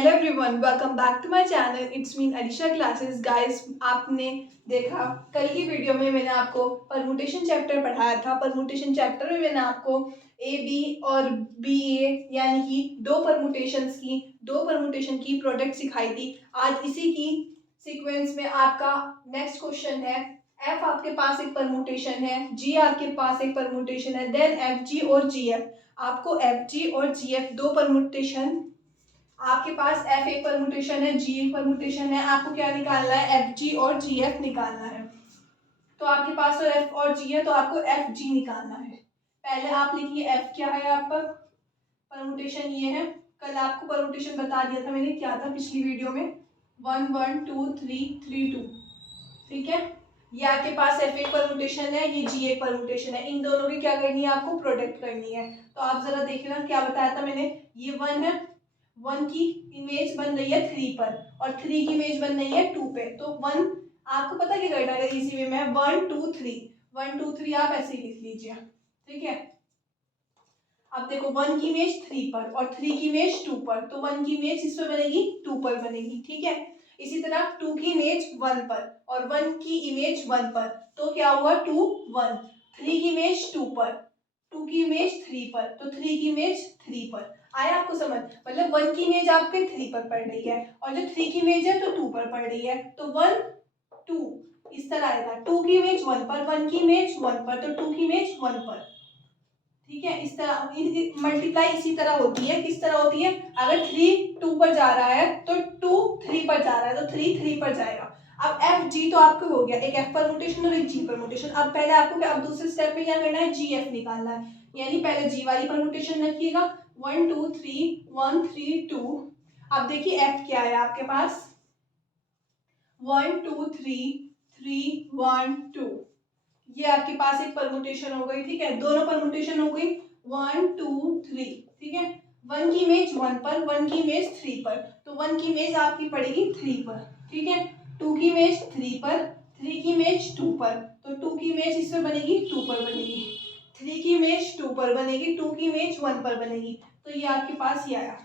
Hello everyone, welcome back to my channel. It's me Alisha classes. Guys, आपने देखा कल की वीडियो में मैंने आपको परमुटेशन चैप्टर पढ़ाया था। परमुटेशन चैप्टर में मैंने आपको ए बी और बी ए यानी कि दो परमुटेशन की प्रोडक्ट सिखाई थी। आज इसी की सीक्वेंस में आपका नेक्स्ट क्वेश्चन है। एफ आपके पास एक परमुटेशन है, जी आपके पास एक परमुटेशन है, देन एफ जी और जी एफ। आपको एफ जी और जी एफ दो परमुटेशन, आपके पास एफ एक परमुटेशन है, जी एक परमुटेशन है, आपको क्या निकालना है? एफ जी और जी एफ निकालना है। तो आपके पास तो एफ और जी है, तो आपको एफ जी निकालना है। पहले आप लिखिए एफ क्या है आपका परमुटेशन, ये है। कल आपको परमुटेशन बता दिया था मैंने, क्या था पिछली वीडियो में, 1 1 2 3 3 2। ठीक है, ये आपके पास एफ एक परमुटेशन है, ये जी एक परमुटेशन है। इन दोनों की क्या करनी है? आपको प्रोडक्ट करनी है। तो आप जरा देखिए ना, क्या बताया था मैंने। ये 1 है, 1 की इमेज बन रही है 3 पर और 3 की इमेज बन रही है 2 पे। तो 1 आपको पता क्या करना है इसी वे में, 1 2 3, 1 2 3 आप ऐसे ही लिख लीजिए। ठीक है, अब देखो 1 की इमेज 3 पर और 3 की इमेज 2 पर, तो 1 की इमेज इस पर बनेगी, 2 पर बनेगी। ठीक है, इसी तरह 2 की इमेज 1 पर और 1 की इमेज 1 पर, तो क्या हुआ 2 1। 3 की इमेज 2 पर, 2 की इमेज 3 पर, तो 3 की इमेज 3 पर। आया आपको समझ? मतलब 1 की इमेज आपके 3 पर पड़ रही है और जो 3 की इमेज है तो 2 पर पड़ रही है, तो 1 2 इस तरह आएगा। 2 की इमेज 1 पर, 1 की इमेज 1 पर, तो 2 की इमेज 1 पर। ठीक है, इस तरह मल्टीप्लाई इसी तरह होती है। किस तरह होती है? अगर 3 2 पर जा रहा है तो 2 3 पर जा रहा है, तो 3 3 पर जाएगा। अब एफ जी तो आपको हो गया, एक एफ परमुटेशन और एक जी परमुटेशन। अब पहले आपको अब दूसरे स्टेप में क्या करना है? जी एफ निकालना है। यानी पहले जी वाली परमुटेशन रखिएगा, 1 2 3 1 3 2। अब देखिए एफ क्या है आपके पास, 1 2 3 3 1 2। ये आपके पास एक परमुटेशन हो गई। ठीक है, दोनों परमुटेशन हो गई 1 2 3। ठीक है, 1 की इमेज 1 पर, 1 की इमेज 3 पर, तो 1 की इमेज आपकी पड़ेगी 3 पर। ठीक है, 2 की इमेज 3 पर, 3 की इमेज 2 पर, तो 2 की इमेज इसमें बनेगी 2 पर बनेगी, 3 की इमेज 2 पर बनेगी, 2 की इमेज 1 पर बनेगी। तो ये आपके पास ये आया।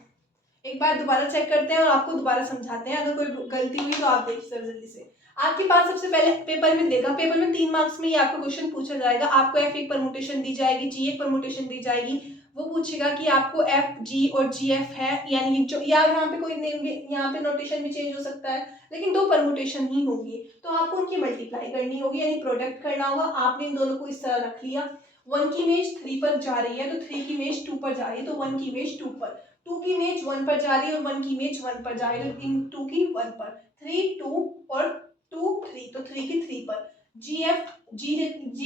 एक बार दोबारा चेक करते हैं और आपको दोबारा समझाते हैं। अगर कोई गलती हुई तो आप देखिए जल्दी से। आपके पास सबसे पहले पेपर में देखा, पेपर में 3 मार्क्स में ये आपको क्वेश्चन पूछा जाएगा। आपको एफ एक परमुटेशन दी जाएगी, जी एक परमुटेशन दी जाएगी। वो पूछेगा कि आपको एफ जी और जी एफ है, यानी जो या यहाँ पे कोई नेम भी, यहाँ पे नोटेशन भी चेंज हो सकता है, लेकिन दो परमुटेशन ही होगी। तो आपको उनकी मल्टीप्लाई करनी होगी, यानी प्रोडक्ट करना होगा। आपने इन दोनों को इस तरह रख लिया, 1 की इमेज 3 पर जा रही है तो 3 की इमेज 2 पर जा रही है, तो 1 की इमेज 2 पर, 2 की इमेज 1 पर जा रही है और 1 की इमेज 1 पर जा रही है, इन 2 की 1 पर, 3 2 और 2 3, तो 3 की 3 पर। जी एफ जी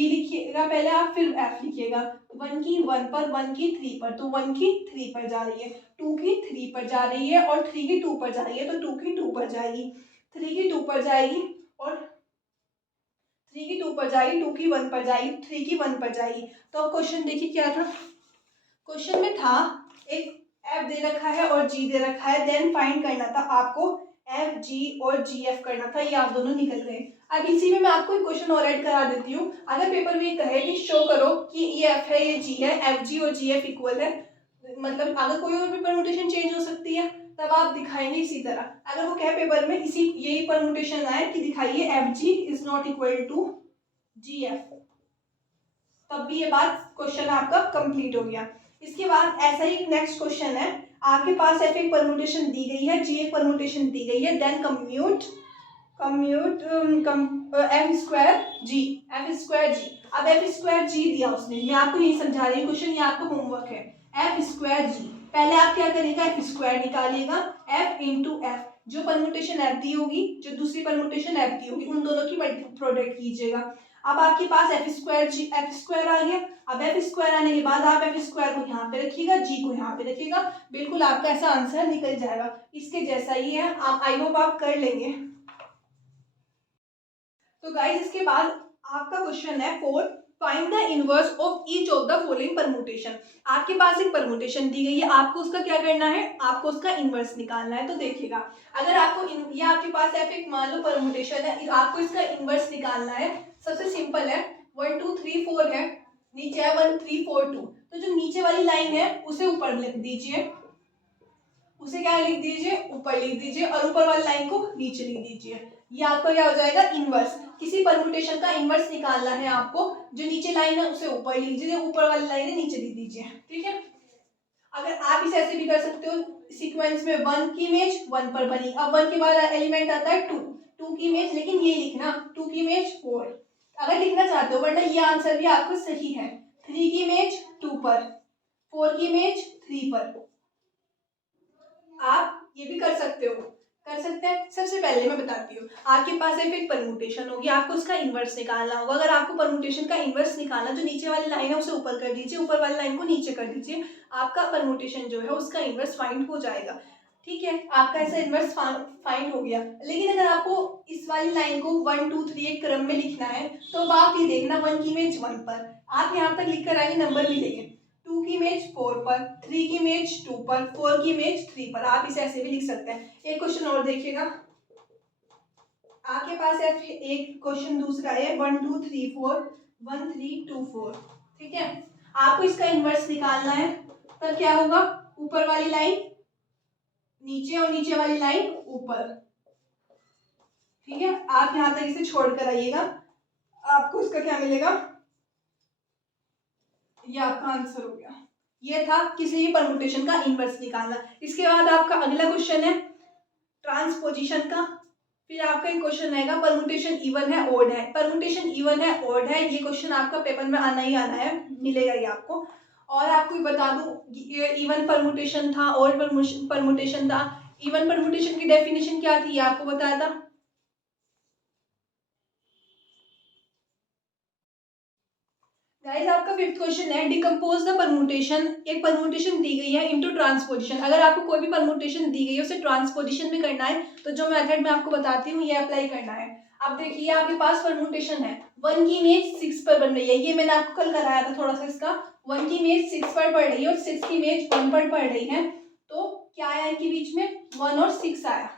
लिखिएगा पहले आप, फिर एफ लिखिएगा। 1 की 1 पर, 1 की 3 पर, तो 1 की 3 पर जा रही है, 2 की 3 पर जा रही है और 3 की 2 पर जा रही है, तो 2 की 2 पर जाएगी, 3 की 2 पर जाएगी और 3 की 2 पर जाएगी, 2 की 1 पर जाएगी, 3 की 1 पर जाएगी। तो क्वेश्चन देखिए क्या था। क्वेश्चन में था एक एफ दे रखा है और जी दे रखा है, देन फाइंड करना था आपको एफ जी और जी एफ करना था। ये आप दोनों निकल गए। अब इसी में मैं आपको एक क्वेश्चन और ऐड करा देती हूँ। अगर पेपर में कहे कि शो करो कि ये एफ है ये जी है, एफ जी और जी एफ इक्वल है, मतलब अगर कोई और भी परमुटेशन चेंज हो सकती है, तब आप दिखाएंगे इसी तरह। अगर वो कहे पेपर में इसी यही परमुटेशन आए कि दिखाइए F G is not equal to G F, तब भी ये बात क्वेश्चन आपका कंप्लीट हो गया। इसके बाद ऐसा ही नेक्स्ट क्वेश्चन है। आपके पास एफ एक परमुटेशन दी गई है, जी एक परमुटेशन दी गई है, देन कम्यूट एफ स्क्वायर जी, एफ स्क्वायर जी। अब एफ स्क्वायर जी दिया उसने, मैं आपको नहीं समझा रही क्वेश्चन, ये आपका होमवर्क है। एफ स्क्वायर जी, पहले आप क्या करिएगा? एफ स्क्वायर निकालिएगा, एफ इंटू एफ, जो परमुटेशन एफ दी होगी, जो दूसरी परमुटेशन एफ दी होगी, उन दोनों की प्रोडक्ट कीजिएगा। अब आपके पास एफ स्क्वायर आ गया। अब एफ स्क्वायर आने के बाद आप एफ स्क्वायर को यहाँ पे रखिएगा, जी को यहाँ पे रखिएगा, बिल्कुल आपका ऐसा आंसर निकल जाएगा। इसके जैसा ही है, आप आई होप आप कर लेंगे। तो गाइस, इसके बाद आपका क्वेश्चन है 4, find the inverse of each of the following permutation. आपके पास एक परमुटेशन दी गई है, आपको उसका क्या करना है? आपको उसका इनवर्स निकालना है। तो देखिएगा, अगर आपको ये आपके पास एफ एक मान लो परमुटेशन है, आपको इसका इनवर्स निकालना है। सबसे सिंपल है, 1 2 3 4 है, नीचे है 1 3 4 2, तो जो नीचे वाली लाइन है उसे ऊपर लिख दीजिए, उसे क्या लिख दीजिए, ऊपर लिख दीजिए, और ऊपर वाली लाइन को नीचे लिख दीजिए। ये आपका क्या हो जाएगा, इनवर्स। किसी परमुटेशन का इनवर्स निकालना है आपको, जो नीचे लाइन है उसे ऊपर लिख दीजिए, ऊपर वाली लाइन है नीचे लिख दीजिए, ठीक है। अगर आप इसे ऐसे भी कर सकते हो, सीक्वेंस में 1 की इमेज 1 पर बनी, अब 1 के बाद एलिमेंट आता है 2, 2 की इमेज, लेकिन ये लिखना 2 की इमेज 4 अगर लिखना चाहते हो, वरना ये आंसर भी आपको सही है। 3 की इमेज 2 पर, 4 की इमेज 3 पर, आप ये भी कर सकते हो, कर सकते हैं। सबसे पहले मैं बताती हूँ, आपके पास एक परमुटेशन होगी, आपको उसका इन्वर्स निकालना होगा। अगर आपको परमुटेशन का इन्वर्स निकालना, जो नीचे वाली लाइन है उसे ऊपर कर दीजिए, ऊपर वाली लाइन को नीचे कर दीजिए, आपका परमुटेशन जो है उसका इन्वर्स फाइंड हो जाएगा, ठीक है। आपका ऐसा इन्वर्स फाइंड हो गया। लेकिन अगर आपको इस वाली लाइन को 1 2 3 एक क्रम में लिखना है, तो अब आप ये देखना 1 की इमेज 1 पर, आप यहाँ तक लिख कर आएंगे, नंबर मिलेंगे। 2 की इमेज 4 पर, 3 की इमेज 2 पर, 4 की इमेज 3 पर, आप इसे ऐसे भी लिख सकते हैं। एक क्वेश्चन और देखिएगा, आपके पास है एक क्वेश्चन दूसरा है 1 2 3 4 1 3 2 4, ठीक है। आपको इसका इन्वर्स निकालना है, तब क्या होगा, ऊपर वाली लाइन नीचे और नीचे वाली लाइन ऊपर, ठीक है। आप यहां तक इसे छोड़ कर आइएगा, आपको इसका क्या मिलेगा, ये आपका आंसर हो गया। ये था किसी भी परमुटेशन का इन्वर्स निकालना। इसके बाद आपका अगला क्वेश्चन है ट्रांसपोजिशन का। फिर आपका एक क्वेश्चन आएगा परमुटेशन इवन है ओड है, परमुटेशन इवन है ओड है, ये क्वेश्चन आपका पेपर में आना ही आना है, मिलेगा ये आपको। और आपको बता दूं, ये इवन परमुटेशन था, ओड परमुटेशन था। इवन परमुटेशन की डेफिनेशन क्या थी, ये आपको बताया था। गाइस आपका फिफ्थ क्वेश्चन है डिकम्पोज द परमुटेशन। एक परमुटेशन दी गई है इनटू ट्रांसपोजिशन। अगर आपको कोई भी परमुटेशन दी गई है उसे ट्रांसपोजिशन में करना है, तो जो मेथड मैं आपको बताती हूँ ये अप्लाई करना है। अब देखिए आपके पास परमुटेशन है, 1 की इमेज 6 पर बन रही है, ये मैंने आपको कल कराया था थोड़ा सा इसका। 1 की इमेज 6 पर पड़ रही है और 6 की इमेज 1 पर पड़ रही है, तो क्या आया इनके बीच में, 1 और 6 आया।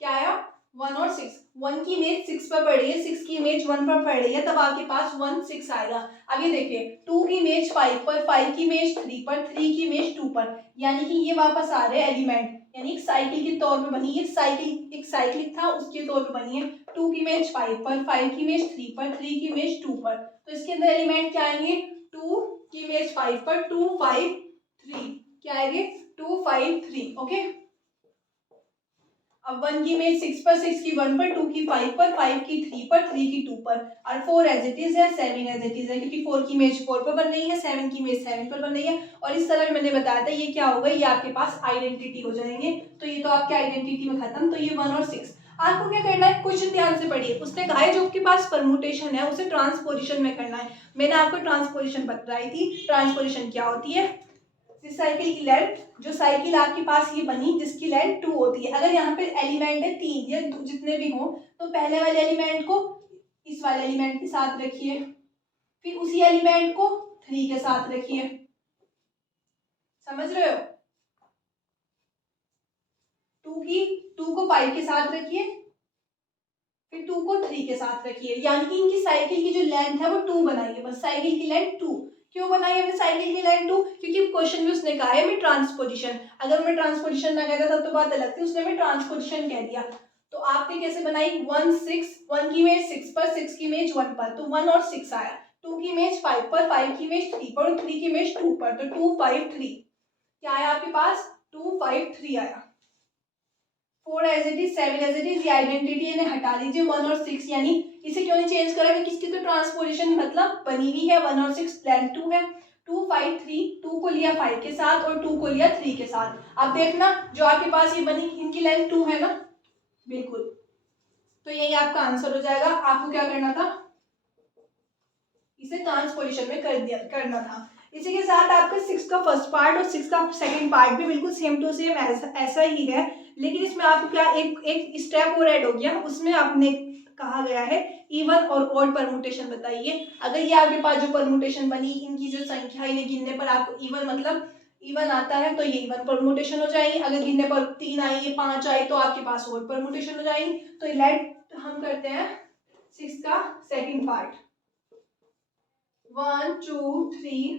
क्या आया, 1 और 6। 1 की इमेज 6 पर पड़ रही है, 6 की इमेज 1 पर पड़ रही है, तब आपके पास 1 6 आएगा। अब ये देखिए 2 की इमेज 5 पर, 5 की इमेज 3 पर, 3 की इमेज 2 पर, यानी कि ये वापस आ रहे हैं एलिमेंट, यानी एक साइकिल के तौर पे बनी है, साइकिल एक साइक्लिक था उसके तौर पे बनी है। 2 की इमेज 5 पर, 5 की इमेज 3 पर, 3 की इमेज 2 पर, तो इसके अंदर एलिमेंट क्या आएंगे, 2 की इमेज 5 पर, 2 5 3, क्या आएंगे 2 5 3, ओके। अब 1 की इमेज 6 पर, 6 की 1 पर, 2 की 5 पर, 5 की 3 पर, 3 की 2 पर, और 4 एज इट इज है, 7 एज इट इज है, क्योंकि 4 की इमेज 4 पर बन रही है, 7 की इमेज 7 पर बन रही है। और इस तरह मैंने बताया था ये क्या होगा, ये आपके पास आइडेंटिटी हो जाएंगे। तो ये तो आपके आइडेंटिटी में खत्म, तो ये 1 और 6। आपको क्या करना है, क्वेश्चन ध्यान से पढ़िए। उसने कहा है जो आपके पास परमुटेशन है उसे ट्रांसपोजिशन में करना है। मैंने आपको ट्रांसपोजिशन बताई थी, ट्रांसपोजिशन क्या होती है, जिस साइकिल की लेंथ, जो साइकिल आपके पास ये बनी जिसकी लेंथ 2 होती है, अगर यहाँ पे एलिमेंट है 3 या जितने भी हो, तो पहले वाले एलिमेंट को इस वाले एलिमेंट के साथ रखिए, फिर उसी एलिमेंट को 3 के साथ रखिए, समझ रहे हो। 2 को 5 के साथ रखिए, फिर 2 को 3 के साथ रखिए, यानी कि इनकी साइकिल की जो लेंथ है वो 2 बनाइए, बस साइकिल की लेंथ 2। क्यों बनाई हमने साइकिल की लेंथ 2, क्योंकि क्वेश्चन में उसने कहा है मैं ट्रांसपोजिशन, अगर मैं ट्रांसपोजिशन ना कहता तब तो बात अलग थी, उसने हमें ट्रांसपोजिशन कह दिया। तो आपने कैसे बनाई, 1 6, 1 की इमेज 6 पर, 6 की इमेज 1 पर, तो 1 और 6 आया। 2 की इमेज 5 पर, 5 की इमेज 3 पर और 3 की इमेज 2 पर, तो 2 5 3, क्या आया आपके पास, 2 5 3 आया। 4 as it is, 7 as it is, ये आइडेंटिटी इन्हें हटा दीजिए, 1 और 6, यानी इसे क्यों नहीं चेंज करा, क्योंकि इसकी तो ट्रांसपोजिशन मतलब बनी हुई है, 1 और 6 लेंथ 2 है। 2 5 3, 2 को लिया 5 के साथ और 2 को लिया 3 के साथ। अब देखना जो आपके पास ये बनी इनकी लेंथ 2 है ना, बिल्कुल, तो यही आपका आंसर हो जाएगा। आपको क्या करना था, इसे ट्रांसपोजिशन में कर दिया करना था। इसी के साथ आपका 6 का फर्स्ट पार्ट और 6 का सेकंड पार्ट भी बिल्कुल सेम टू सेम ऐसा ही है, लेकिन इसमें आपको क्या एक एक स्टेप और ऐड हो गया, उसमें आपने कहा गया है इवन और ऑड परमुटेशन बताइए। अगर ये आपके पास जो परमुटेशन बनी इनकी जो संख्या इन्हें गिनने पर आपको इवन मतलब इवन आता है, तो ये इवन परमुटेशन हो जाएगी। अगर गिनने पर 3 आई 5 आई तो आपके पास ऑड परमुटेशन हो जाएगी। तो लेट हम करते हैं 6 का सेकंड पार्ट, 1 2 3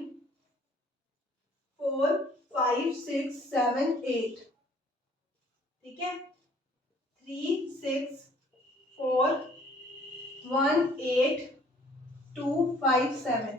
4 5 6 7 8, ठीक है, 3 6 4 1 8 2 5 7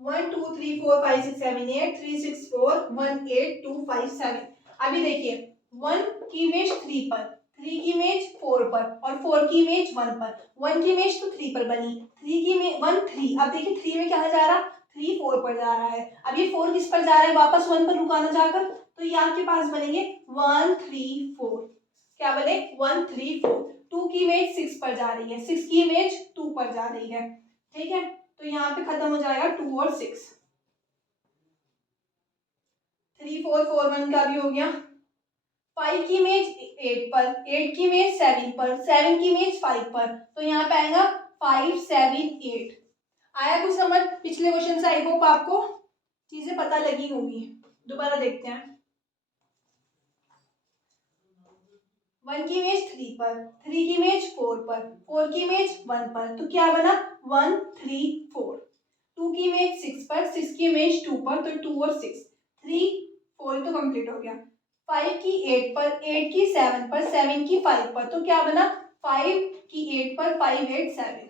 1 2 3 4 5 6 7 8 3 6 4 1 8 2 5 7। अभी देखिए 1 की इमेज 3 पर, 3 की इमेज 4 पर और 4 की इमेज 1 पर। 1 की इमेज तो 3 पर बनी, 3 की इमेज 1 3। अब देखिए 3 में क्या जा रहा, 3 4 पर जा रहा है। अब ये 4 किस पर जा रहा है, वापस 1 पर रुकाना जाकर, तो ये आपके पास बनेंगे 1 3 4। क्या बने 1 3 4। 2 की इमेज 6 पर जा रही है, 6 की इमेज 2 पर जा रही है। ठीक है, तो यहाँ पे खत्म हो जाएगा 2 और 6। 3 4 4 1 का भी हो गया। 5 की इमेज 8 पर, 8 की इमेज 7 पर, 7 की इमेज 5 पर, तो यहाँ पे आएगा 5 7 8। आया कुछ समझ पिछले क्वेश्चन से? आई होप आपको चीजें पता लगी होंगी। दोबारा देखते हैं। 1 की इमेज 3 पर, 3 की इमेज 4 पर, 4 की इमेज 1 पर, तो क्या बना 1 3 4। 2 की इमेज 6 पर, 6 की इमेज 2 पर, तो 2 और 6 3 4 तो कंप्लीट हो गया। 5 की 8 पर, 8 की 7 पर, 7 की 5 पर, तो क्या बना 5 की 8 पर 5 8 7।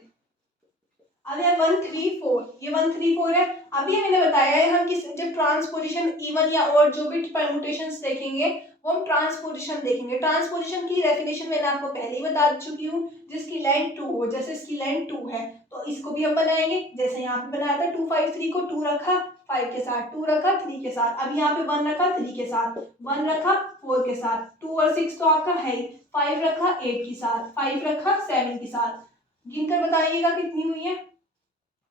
अब है 1 3 4, ये 1 3 4 है। अभी मैंने बताया है हम किस जब ट्रांसपोजिशन इवन या और जो भी परम्यूटेशंस देखेंगे वो हम ट्रांसपोजिशन देखेंगे। ट्रांसपोजिशन की डेफिनेशन मैंने आपको पहले ही बता चुकी हूँ। जिसकी लेंथ 2 हो, जैसे इसकी लेंथ 2 है तो इसको भी हम बनाएंगे। जैसे यहाँ पे बनाया था 2 5 3 को 2 रखा 5 के साथ, 2 रखा 3 के साथ, अब यहाँ पे 1 रखा 3 के साथ, 1 रखा 4 के साथ, 2 और 6 तो आपका है ही, 5 रखा 8 के साथ, 5 रखा 7 के साथ। गिनकर बताइएगा कितनी हुई है।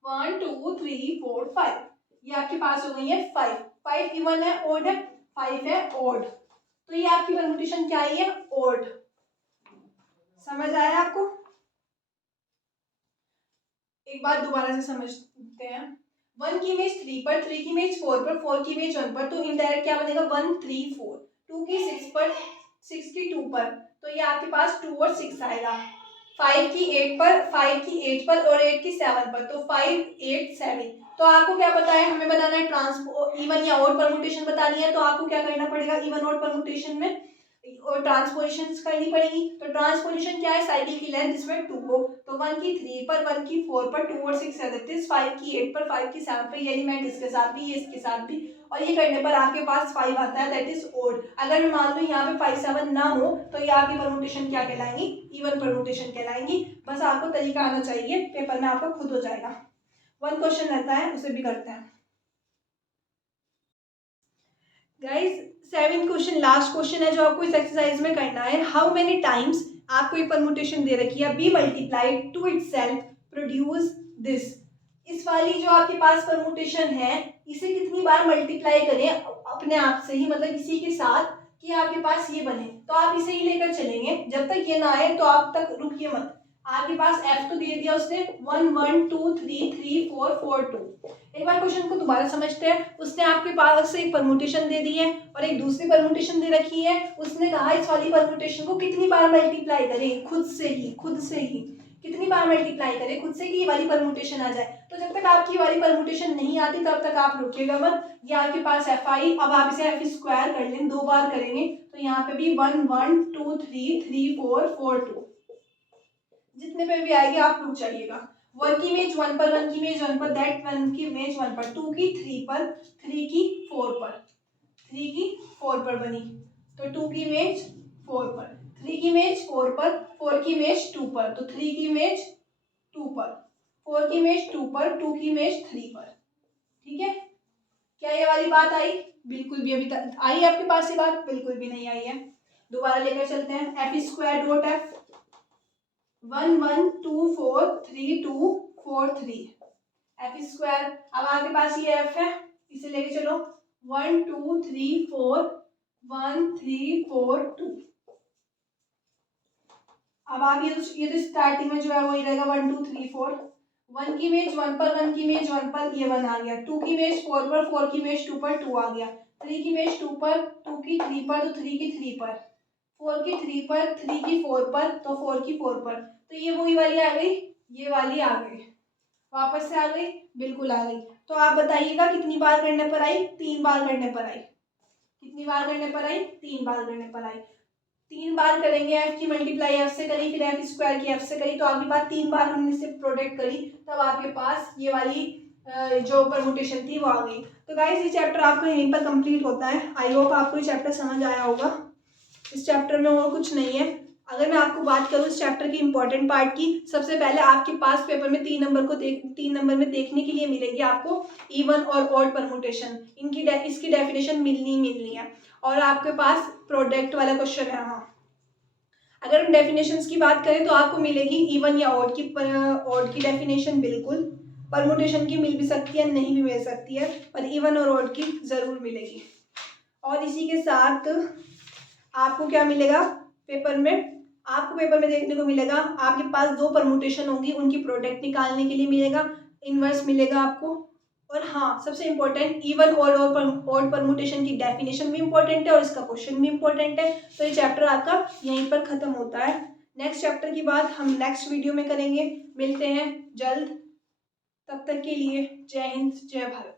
1 2 3 4 5, ये आपके पास हो गई है 5। 5 इवन है ओड है, 5 है ओड, तो ये आपकी परम्यूटेशन क्या आई है ओड। समझ आया आपको? एक बात दोबारा से समझते हैं। 1 की इमेज 3 पर, 3 की इमेज 4 पर, 4 की इमेज 1 पर, तो इनडायरेक्ट क्या बनेगा 1 3 4। 2 की 6 पर, 6 की 2 पर, तो ये आपके पास 2 और 6 आएगा। 5 की 8 पर, 5 की 8 पर और 8 की 7 पर, तो 5 8 7। तो आपको क्या पता है, हमें बनाना है ट्रांसपो इवन या ऑड परम्यूटेशन बतानी है, तो आपको क्या करना पड़ेगा इवन ऑड परम्यूटेशन में और ट्रांसपोजिशन करनी पड़ेगी। तो ट्रांसपोजिशन क्या है, साइकिल की लेंथ जिसमें 2 हो, तो 1 की 3 पर, 1 की 4 पर, 2 और 6 है, दैट इज 5 की 8 पर, 5 की 7 पर, ये एलिमेंट इसके साथ भी, ये इसके साथ भी, और ये करने पर आपके पास 5 आता है, दैट इज ओड। अगर मैं मान लूँ यहाँ पे 5 7 ना हो तो ये आपकी परम्यूटेशन क्या कहलाएंगी, इवन परम्यूटेशन कहलाएंगी। बस आपको तरीका आना चाहिए, पेपर में आपका खुद हो जाएगा। 1 क्वेश्चन रहता है, उसे भी करते हैं गाइस। 7 क्वेश्चन लास्ट क्वेश्चन है जो आपको इस एक्सरसाइज में करना है। हाउ मेनी टाइम्स, आपको एक परम्यूटेशन दे रखी है, be multiplied to itself produce this. इस वाली जो आपके पास परम्यूटेशन है इसे कितनी बार मल्टीप्लाई करें अपने आप से ही, मतलब इसी के साथ, कि आपके पास ये बने। तो आप इसे ही लेकर चलेंगे, जब तक ये ना आए तो आप तक रुकिए मत। आपके पास एफ तो दे दिया उसने 1 1 2 3 3 4 4 2। एक बार क्वेश्चन को दोबारा समझते हैं। उसने आपके पास एक परम्यूटेशन दे दी है और एक दूसरी परम्यूटेशन दे रखी है। उसने कहा इस वाली परम्यूटेशन को कितनी बार मल्टीप्लाई करें, खुद से ही कितनी बार मल्टीप्लाई करें खुद से कि ये वाली परम्यूटेशन आ जाए। तो जब तक आपकी वाली परम्यूटेशन नहीं आती तब तक आप रुकिएगा मत। ये आपके पास एफ आई, अब आप इसे एफ स्क्वायर कर लें, 2 बार करेंगे तो यहाँ पे भी 1 1 2 3 3 4 4 2, जितने पे भी आएगी आप रुक जाइएगा। 1 की इमेज 1 पर, 1 की इमेज 1 पर, दैट 1 की इमेज 1 पर, 2 की 3 पर, 3 की 4 पर, 3 की 4 पर बनी, तो 2 की इमेज 4 पर, 3 की इमेज 4 पर, 4 की इमेज 2 पर, तो 3 की इमेज 2 पर, 4 की इमेज 2 पर, 2 की इमेज 3 पर। ठीक है, क्या ये वाली बात आई? बिल्कुल भी अभी तक आई आपके पास ये बात? बिल्कुल भी नहीं आई है। दोबारा लेकर चलते हैं। F square dot F 1 1 2 4 3 2 4 3 F square. अब आपके पास ये एफ है, इसे लेके चलो 1 2 3 4 1 3 4 2। अब आप ये तो स्टार्टिंग में जो है वही रहेगा 1 2 3 4। 1 की इमेज 1 पर, 1 की इमेज 1 पर, ये 1 आ गया। 2 की इमेज 4 पर, 4 की इमेज 2 पर, 2 आ गया। 3 की इमेज 2 पर, 2 की 3 पर, तो 3 की 3 पर, 4 की 3 पर, 3 की 4 पर, तो 4 की 4 पर, तो ये वही वाली आ गई, ये वाली आ गई, वापस से आ गई, बिल्कुल आ गई। तो आप बताइएगा कितनी बार करने पर आई? 3 बार करने पर आई। कितनी बार करने पर आई? 3 बार करने पर आई। 3 बार करेंगे, एफ की मल्टीप्लाई एफ से करी, फिर एफ स्क्वायर की एफ से करी, तो आपके पास 3 बार हमने इसे प्रोडक्ट करी, तब आपके पास ये वाली जो परमुटेशन थी वो आ गई। तो गाइस ये चैप्टर आपका यहीं पर कंप्लीट होता है। आई होप आपको ये चैप्टर समझ आया होगा। इस चैप्टर में और कुछ नहीं है। अगर मैं आपको बात करूँ इस चैप्टर की इंपॉर्टेंट पार्ट की, सबसे पहले आपके पास पेपर में 3 नंबर में देखने के लिए मिलेगी आपको इवन और ऑड परमुटेशन, इसकी डेफिनेशन मिलनी है। और आपके पास प्रोडक्ट वाला क्वेश्चन है। हाँ, अगर हम डेफिनेशंस की बात करें तो आपको मिलेगी इवन या ऑड की डेफिनेशन, बिल्कुल। परमुटेशन की मिल भी सकती है, नहीं भी मिल सकती है, पर इवन और ऑड की ज़रूर मिलेगी। और इसी के साथ आपको क्या मिलेगा पेपर में, आपको पेपर में देखने को मिलेगा आपके पास 2 परमुटेशन होंगी, उनकी प्रोडक्ट निकालने के लिए मिलेगा, इनवर्स मिलेगा आपको। और हाँ, सबसे इम्पोर्टेंट इवन और ऑड परमुटेशन की डेफिनेशन भी इम्पोर्टेंट है और इसका क्वेश्चन भी इम्पोर्टेंट है। तो ये चैप्टर आपका यहीं पर ख़त्म होता है। नेक्स्ट चैप्टर की बात हम नेक्स्ट वीडियो में करेंगे। मिलते हैं जल्द, तब तक के लिए जय हिंद, जय भारत।